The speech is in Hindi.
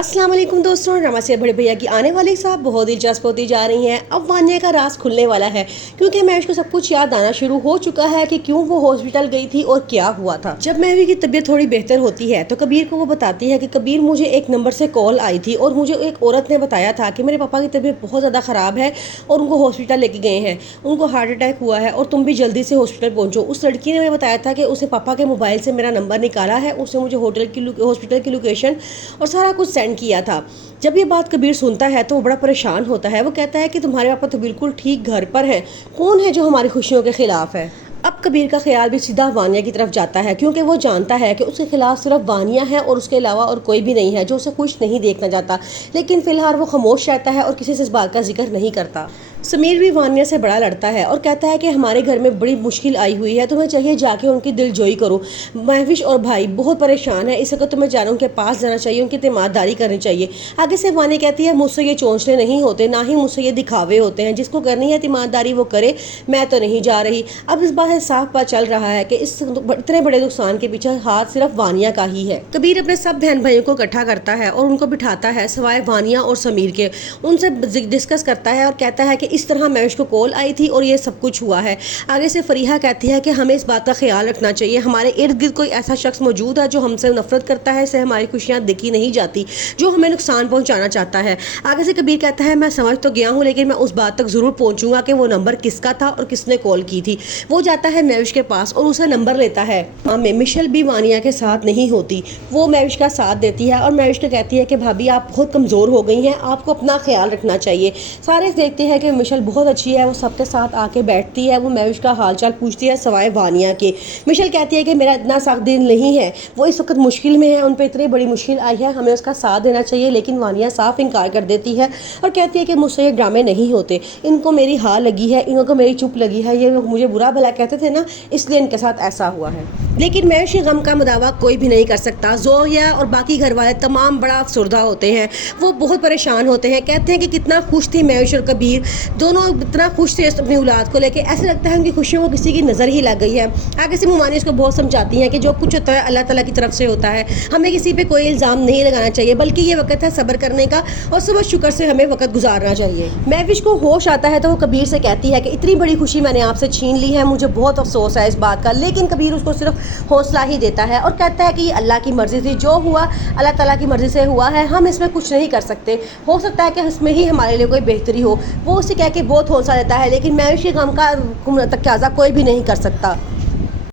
अस्सलाम वालेकुम दोस्तों, रमा से बड़े भैया की आने वाली साहब बहुत दिलचस्प होती जा रही हैं। अब वानिया का राज खुलने वाला है क्योंकि महवी को सब कुछ याद आना शुरू हो चुका है कि क्यों वो हॉस्पिटल गई थी और क्या हुआ था। जब महवी की तबीयत थोड़ी बेहतर होती है तो कबीर को वो बताती है कि कबीर, मुझे एक नंबर से कॉल आई थी और मुझे एक औरत ने बताया था कि मेरे पापा की तबीयत बहुत ज़्यादा ख़राब है और उनको हॉस्पिटल लेके गए हैं, उनको हार्ट अटैक हुआ है और तुम भी जल्दी से हॉस्पिटल पहुँचो। उस लड़की ने मुझे बताया था कि उसने पापा के मोबाइल से मेरा नंबर निकाला है, उसने मुझे हॉस्पिटल की लोकेशन और सारा कुछ सेंड किया था। जब ये बात कबीर सुनता है तो वो बड़ा परेशान होता है। वो कहता है कि तुम्हारे पापा तो बिल्कुल ठीक घर पर हैं, कौन है जो हमारी खुशियों के खिलाफ है। अब कबीर का ख्याल भी सीधा वानिया की तरफ जाता है क्योंकि वो जानता है कि उसके खिलाफ सिर्फ वानिया है और उसके अलावा और कोई भी नहीं है जो उसे खुश नहीं देखना चाहता। लेकिन फिलहाल वो खामोश रहता है और किसी से इस बात का जिक्र नहीं करता। समीर भी वानिया से बड़ा लड़ता है और कहता है कि हमारे घर में बड़ी मुश्किल आई हुई है, तुम्हें चाहिए जाके उनकी दिलजोई करो। महविश और भाई बहुत परेशान है, इस वक्त तुम्हें जाना उनके पास जाना चाहिए, उनकी तीमारदारी करनी चाहिए। आगे से वानिया कहती है, मुझसे ये चौंचले नहीं होते, ना ही मुझसे ये दिखावे होते हैं, जिसको करनी है तीमारदारी वो करे, मैं तो नहीं जा रही। अब इस बात से साफ पता चल रहा है कि इस इतने बड़े नुकसान के पीछे हाथ सिर्फ वानिया का ही है। कबीर अपने सब बहन भाइयों को इकट्ठा करता है और उनको बिठाता है सिवाय वानिया और समीर के। उनसे डिस्कस करता है और कहता है कि इस तरह महविश को कॉल आई थी और ये सब कुछ हुआ है। आगे से फरीहा कहती है कि हमें इस बात का ख्याल रखना चाहिए, हमारे इर्द गिर्द कोई ऐसा शख्स मौजूद है जो हमसे नफरत करता है, इससे हमारी खुशियाँ देखी नहीं जाती, जो हमें नुकसान पहुँचाना चाहता है। आगे से कबीर कहता है, मैं समझ तो गया हूँ लेकिन मैं उस बात तक ज़रूर पहुँचूंगा कि वो नंबर किसका था और किसने कॉल की थी। वो जाता है महविश के पास और उसे नंबर लेता है। हमें मिशेल भी वानिया के साथ नहीं होती, वो महविश का साथ देती है और महविश को कहती है कि भाभी आप बहुत कमज़ोर हो गई हैं, आपको अपना ख्याल रखना चाहिए। सारे देखते हैं कि मिशेल बहुत अच्छी है, वो सबके साथ आके बैठती है, वो महविश का हालचाल पूछती है सिवाय वानिया के। मिशेल कहती है कि मेरा इतना सख्त दिल नहीं है, वो इस वक्त मुश्किल में है, उन पर इतनी बड़ी मुश्किल आई है, हमें उसका साथ देना चाहिए। लेकिन वानिया साफ इनकार कर देती है और कहती है कि मुझसे ये ड्रामे नहीं होते, इनको मेरी हार लगी है, इनको मेरी चुप लगी है, ये मुझे बुरा भला कहते थे ना, इसलिए इनके साथ ऐसा हुआ है। लेकिन महविश के गम का मुदावा कोई भी नहीं कर सकता। जोया और बाकी घर वाले तमाम बड़ा अफसरदा होते हैं, वो बहुत परेशान होते हैं। कहते हैं कि कितना खुश थी महविश और कबीर, दोनों इतना खुश थे अपनी औलाद को लेके, ऐसा लगता है उनकी खुशियों को किसी की नज़र ही लग गई है। आगे से मुमानी उसको बहुत समझाती हैं कि जो कुछ होता है अल्लाह ताला की तरफ से होता है, हमें किसी पे कोई इल्ज़ाम नहीं लगाना चाहिए, बल्कि ये वक्त है सब्र करने का और सुबह शुक्र से हमें वक्त गुजारना चाहिए। महविश को होश आता है तो वो कबीर से कहती है कि इतनी बड़ी खुशी मैंने आपसे छीन ली है, मुझे बहुत अफसोस है इस बात का। लेकिन कबीर उसको सिर्फ हौसला ही देता है और कहता है कि ये अल्लाह की मर्ज़ी थी, जो हुआ अल्लाह ताला की मर्ज़ी से हुआ है, हम इसमें कुछ नहीं कर सकते, हो सकता है कि इसमें ही हमारे लिए कोई बेहतरी हो। वो उसे कह के बहुत हौसला देता है, लेकिन महविश के गम का तकाज़ा कोई भी नहीं कर सकता।